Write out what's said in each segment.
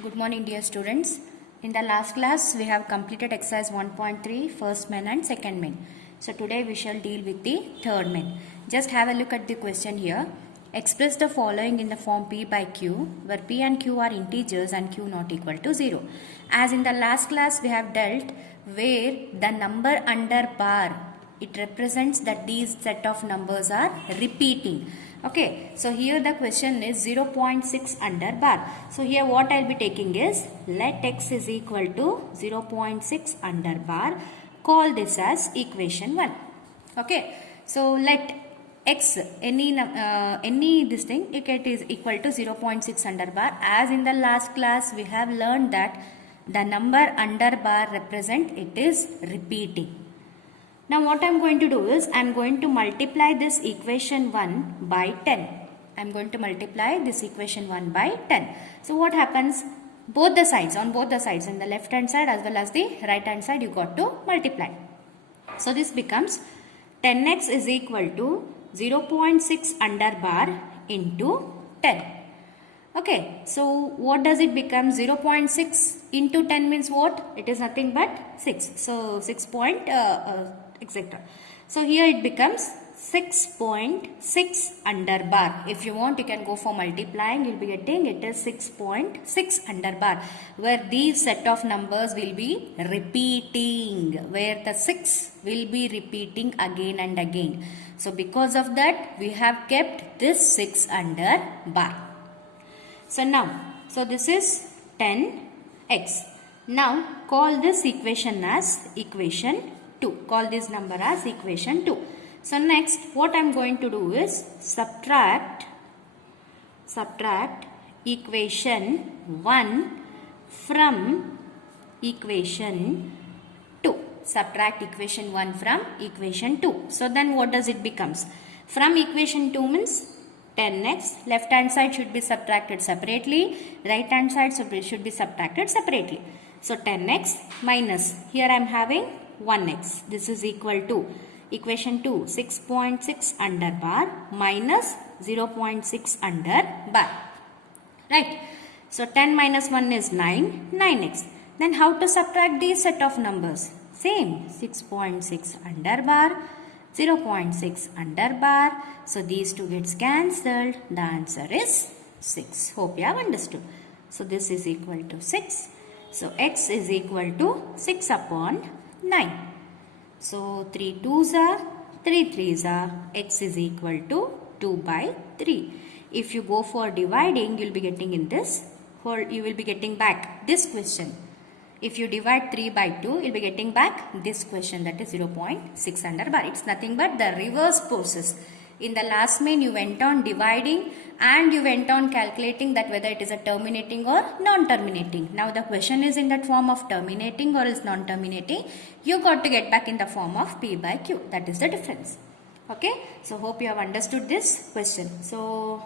Good morning, dear students. In the last class, we have completed exercise 1.3, first main and second main. So today we shall deal with the third main. Just have a look at the question here. Express the following in the form P by Q, where P and Q are integers and Q not equal to 0. As in the last class, we have dealt where the number under bar, it represents that these set of numbers are repeating. Okay, so here the question is 0.6 under bar. So here what I'll be taking is, let x is equal to 0.6 under bar. Call this as equation 1. Okay, so let x, any this thing, it is equal to 0.6 under bar. As in the last class, we have learned that the number under bar represent it is repeating. Now what I am going to do is, I am going to multiply this equation 1 by 10. I am going to multiply this equation 1 by 10. So what happens? Both the sides, on both the sides, in the left hand side as well as the right hand side, you got to multiply. So this becomes 10x is equal to 0.6 under bar into 10. Okay, so what does it become? 0.6 into 10 means what? It is nothing but 6. So 6 point, etc. So here it becomes 6.6 under bar. If you want, you can go for multiplying. You will be getting it is 6.6 under bar, where these set of numbers will be repeating, where the 6 will be repeating again and again. So because of that, we have kept this 6 under bar. So now, so this is 10x. Now call this equation as equation 2. Call this number as equation 2. So next what I am going to do is subtract equation 1 from equation 2. Subtract equation 1 from equation 2. So then what does it becomes? From equation 2 means 10x, left hand side should be subtracted separately, right hand side should be subtracted separately. So 10x minus, here I am having 1x. This is equal to equation 2, 6.6 under bar minus 0.6 under bar. Right. So 10 minus 1 is 9, 9x. Then how to subtract these set of numbers? Same, 6.6 under bar, 0.6 under bar. So these two gets cancelled. The answer is 6. Hope you have understood. So this is equal to 6. So x is equal to 6 upon 9. So 3 2s are, 3 3s are, x is equal to 2 by 3. If you go for dividing, you will be getting in this, or you will be getting back this question. If you divide 3 by 2, you will be getting back this question, that is 0.6 under bar. It's nothing but the reverse process. In the last main, you went on dividing and you went on calculating that whether it is a terminating or non-terminating. Now the question is in that form of terminating or is non-terminating. You got to get back in the form of P by Q. That is the difference. Okay. So hope you have understood this question. So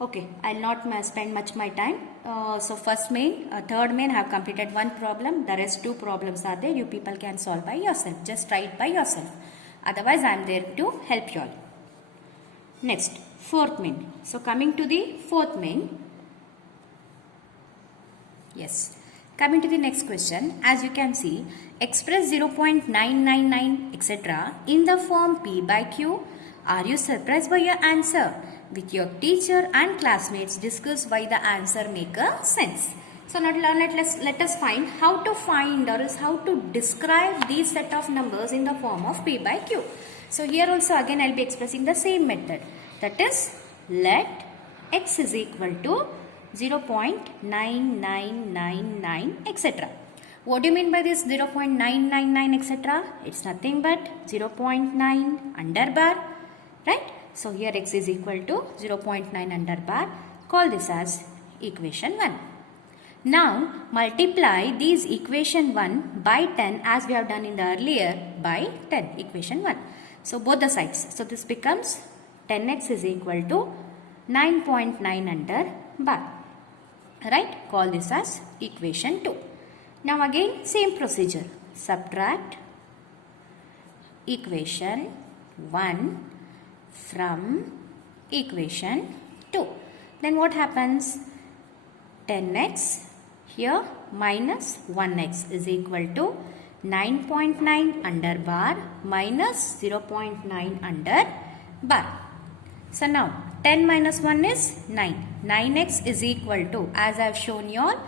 okay, I will not spend much my time. So first main, third main have completed one problem. The rest two problems are there. You people can solve by yourself. Just try it by yourself. Otherwise, I am there to help you all. Next, fourth main. So coming to the fourth main. Yes. Coming to the next question. As you can see, express 0.999 etc. in the form P by Q. Are you surprised by your answer? With your teacher and classmates, discuss why the answer make a sense. So now let us find how to find or is how to describe these set of numbers in the form of P by Q. So here also again I will be expressing the same method. That is, let x is equal to 0.9999 etc. What do you mean by this 0.999 etc.? It's nothing but 0.9 under bar, right? So here x is equal to 0.9 under bar. Call this as equation 1. Now multiply these equation 1 by 10 as we have done in the earlier by 10, equation 1. So both the sides. So this becomes 10x is equal to 9.9 under bar. Right? Call this as equation 2. Now again same procedure. Subtract equation 1 from equation 2. Then what happens? 10x, here minus 1x is equal to 9.9 under bar minus 0.9 under bar. So now 10 minus 1 is 9. 9x is equal to, as I have shown you all,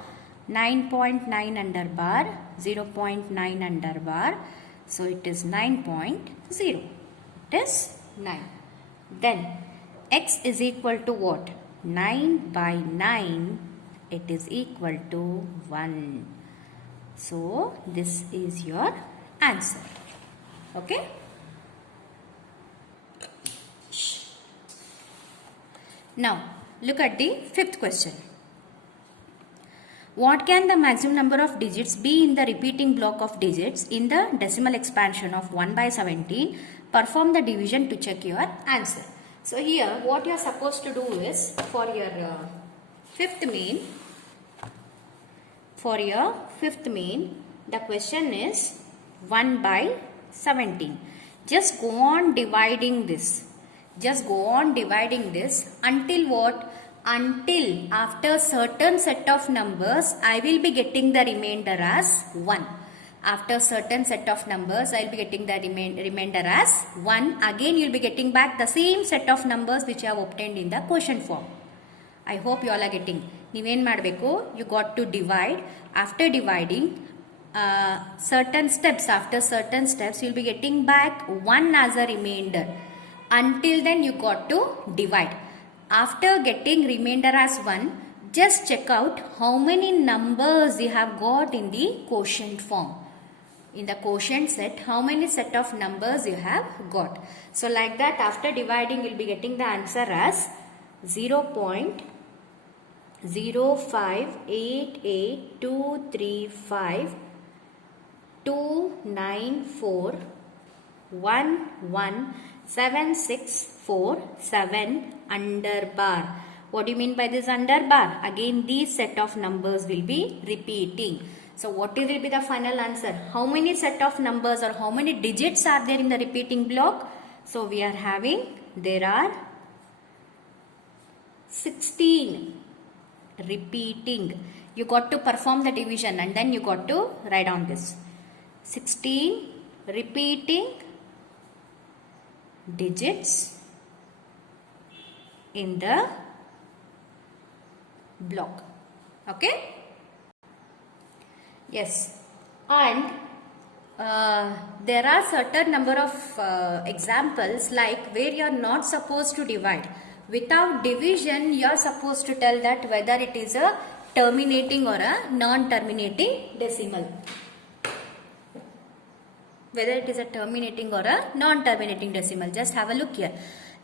9.9 under bar, 0.9 under bar. So it is 9.0. It is 9. Then x is equal to what? 9 by 9. It is equal to 1. So this is your answer. Okay. Now look at the fifth question. What can the maximum number of digits be in the repeating block of digits in the decimal expansion of 1 by 17? Perform the division to check your answer. So here what you are supposed to do is, for your fifth main, the question is 1 by 17. Just go on dividing this. Until what? Until after certain set of numbers, I will be getting the remainder as 1. After certain set of numbers, I will be getting the remainder as 1. Again, you will be getting back the same set of numbers which you have obtained in the quotient form. I hope you all are getting. ನೀವೇನು ಮಾಡಬೇಕು? You got to divide. After dividing, certain steps, you will be getting back 1 as a remainder. Until then, you got to divide. After getting remainder as 1, just check out how many numbers you have got in the quotient form. In the quotient set, how many set of numbers you have got. So like that, after dividing, you will be getting the answer as 0.0588234117647 under bar. What do you mean by this under bar? Again, these set of numbers will be repeating. So what will be the final answer? How many set of numbers or how many digits are there in the repeating block? So we are having, there are 16 repeating. You got to perform the division and then you got to write down this. 16 repeating digits in the block. Okay? Yes. And there are certain number of examples like where you are not supposed to divide. Without division, you are supposed to tell that whether it is a terminating or a non-terminating decimal. Whether it is a terminating or a non-terminating decimal. Just have a look here.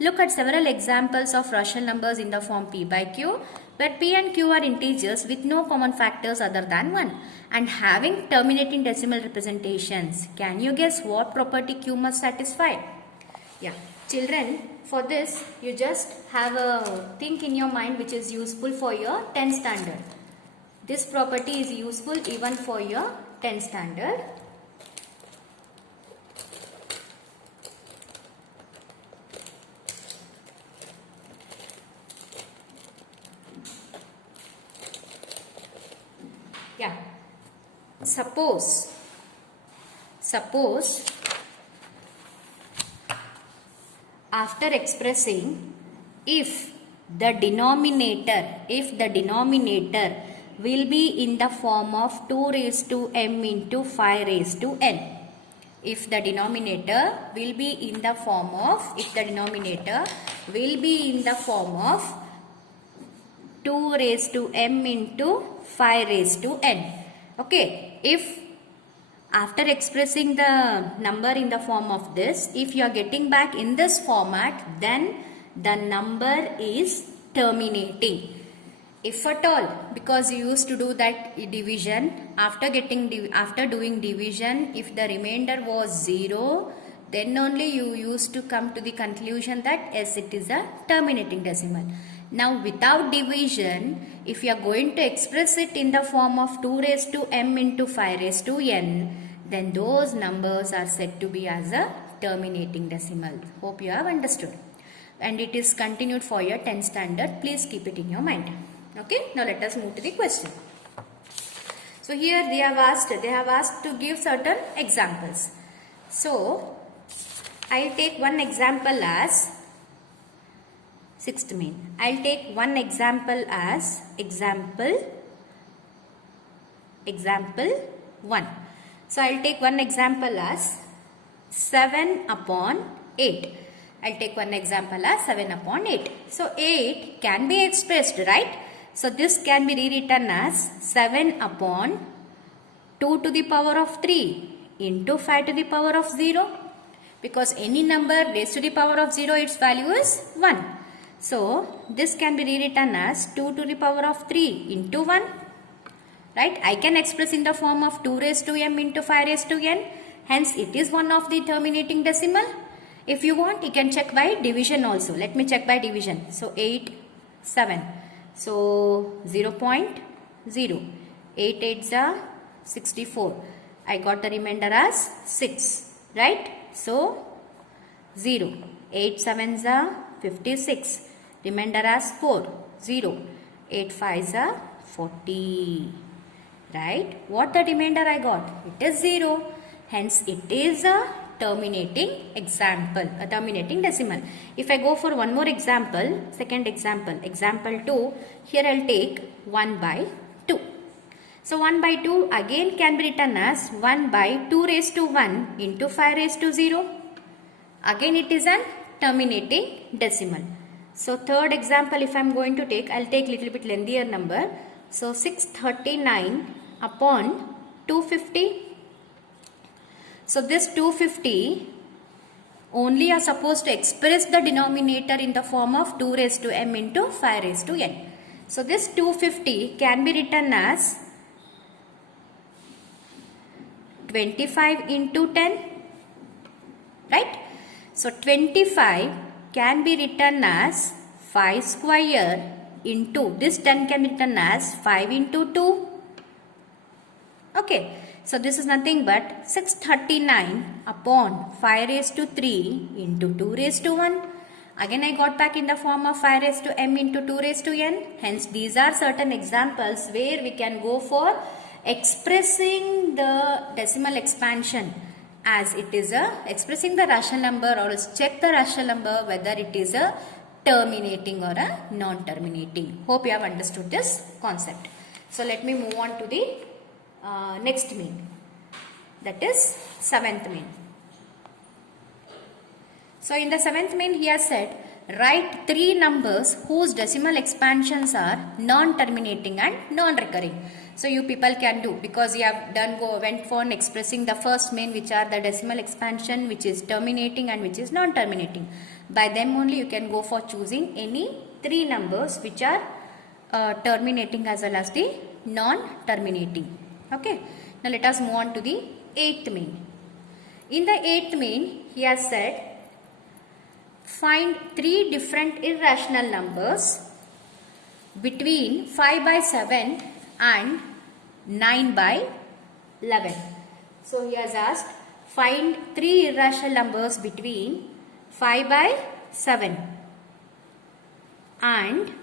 Look at several examples of rational numbers in the form p by q, where p and q are integers with no common factors other than 1 and having terminating decimal representations. Can you guess what property q must satisfy? Yeah. Children, for this, you just have a think in your mind which is useful for your 10th standard. This property is useful even for your 10th standard. Yeah. Suppose after expressing if the denominator will be in the form of 2 raised to m into 5 raised to n. If the denominator will be in the form of 2 raised to m into 5 raised to n. Okay. If after expressing the number in the form of this, if you are getting back in this format, then the number is terminating. If at all, because you used to do that division, after doing division, if the remainder was 0, then only you used to come to the conclusion that yes, it is a terminating decimal. Now without division, if you are going to express it in the form of 2 raised to m into 5 raised to n, then those numbers are said to be as a terminating decimal. Hope you have understood. And it is continued for your 10th standard. Please keep it in your mind. Okay, now let us move to the question. So here they have asked to give certain examples. So I'll take one example as sixth main. I'll take one example as example 1. So I'll take one example as 7 upon 8. I'll take one example as 7 upon 8. So 8 can be expressed, right? So this can be rewritten as 7 upon 2 to the power of 3 into 5 to the power of 0. Because any number raised to the power of 0, its value is 1. So this can be rewritten as 2 to the power of 3 into 1. Right? I can express in the form of 2 raised to m into 5 raised to n. Hence it is one of the terminating decimal. If you want, you can check by division also. Let me check by division. So 8, 7. So 0.0. 8 8s are 64. I got the remainder as 6. Right? So 0. 8 7s are 56. Remainder as 4. 0. 8 5s are 40. Right? What the remainder I got? It is 0. Hence it is a terminating example, a terminating decimal. If I go for one more example, second example, example 2, here I'll take 1 by 2. So 1 by 2 again can be written as 1 by 2 raised to 1 into 5 raised to 0. Again it is an terminating decimal. So third example if I am going to take, I'll take little bit lengthier number. So 639 upon 250. So this 250 only are supposed to express the denominator in the form of 2 raised to m into 5 raised to n. So this 250 can be written as 25 into 10. Right? So 25 can be written as 5 square into, this 10 can be written as 5 into 2. Okay. So this is nothing but 639 upon 5 raised to 3 into 2 raised to 1. Again I got back in the form of 5 raised to m into 2 raised to n. Hence these are certain examples where we can go for expressing the decimal expansion as it is a expressing the rational number, or else check the rational number whether it is a terminating or a non-terminating. Hope you have understood this concept. So let me move on to the next main, that is 7th main. So in the 7th main he has said write 3 numbers whose decimal expansions are non-terminating and non-recurring. So you people can do, because you have went for expressing the first main, which are the decimal expansion, which is terminating and which is non-terminating. By them only you can go for choosing any 3 numbers which are terminating as well as the non-terminating. Okay. Now let us move on to the 8th main. In the 8th main he has said find 3 different irrational numbers between 5 by 7 and 9 by 11. So he has asked find 3 irrational numbers between 5 by 7 and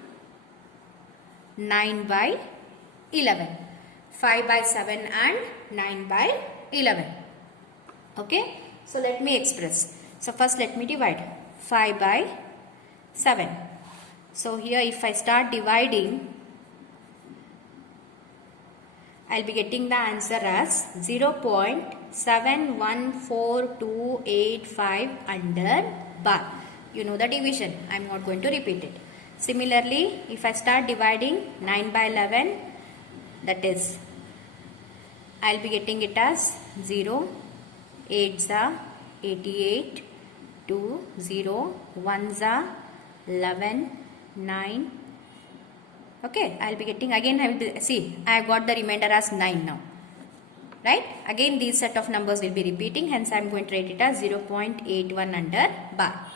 9 by 11. 5 by 7 and 9 by 11. Okay. So let me express. So first let me divide 5 by 7. So here if I start dividing, I'll be getting the answer as 0.714285 under bar. You know the division. I am not going to repeat it. Similarly, if I start dividing 9 by 11, that is, I'll be getting it as 0, 8s are 88, 2, 0, 1s are 11, 9. Okay, I'll be getting again, I have got the remainder as 9 now. Right? Again these set of numbers will be repeating, hence I am going to write it as 0.81 under bar.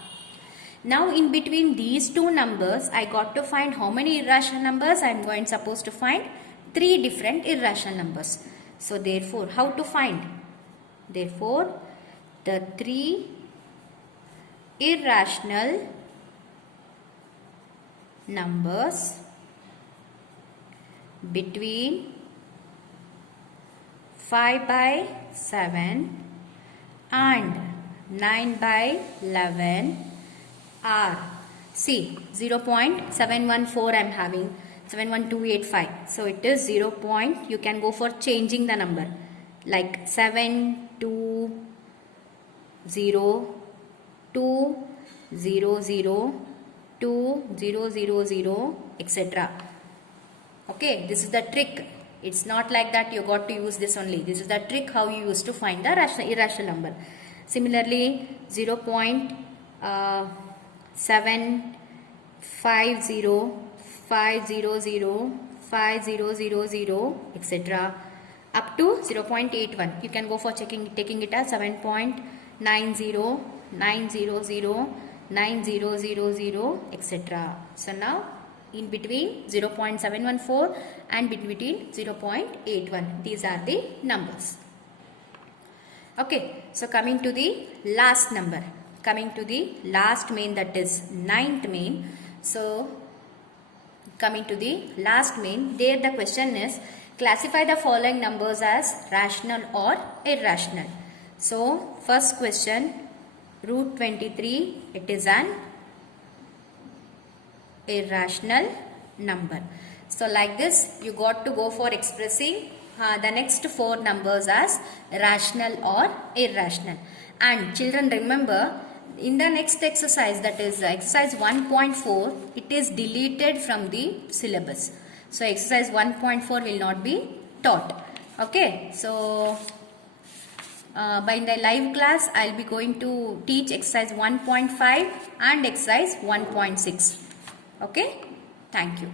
Now in between these 2 numbers, I got to find how many irrational numbers. I am supposed to find 3 different irrational numbers. So therefore, how to find? Therefore, the 3 irrational numbers between 5 by 7 and 9 by 11 are, see, 0.714 I am having, 71285. So it is 0. You can go for changing the number like 7, 2, 0, 2, 0, 0, 2, 0, 0, 0, etc. Okay, this is the trick. It's not like that you got to use this only. This is the trick how you used to find the irrational number. Similarly, 0.750, 500, 5000, etc. up to 0.81. You can go for taking it as 7.90, 900, 9000, etc. So now in between 0.714 and between 0.81, these are the numbers. Okay, so coming to the last number, coming to the last main, that is 9th main. So coming to the last main, there the question is, classify the following numbers as rational or irrational. So first question, root 23, it is an irrational number. So like this, you got to go for expressing the next 4 numbers as rational or irrational. And children, remember, in the next exercise, that is exercise 1.4, it is deleted from the syllabus. So exercise 1.4 will not be taught. Okay, so by the live class, I will be going to teach exercise 1.5 and exercise 1.6. Okay, thank you.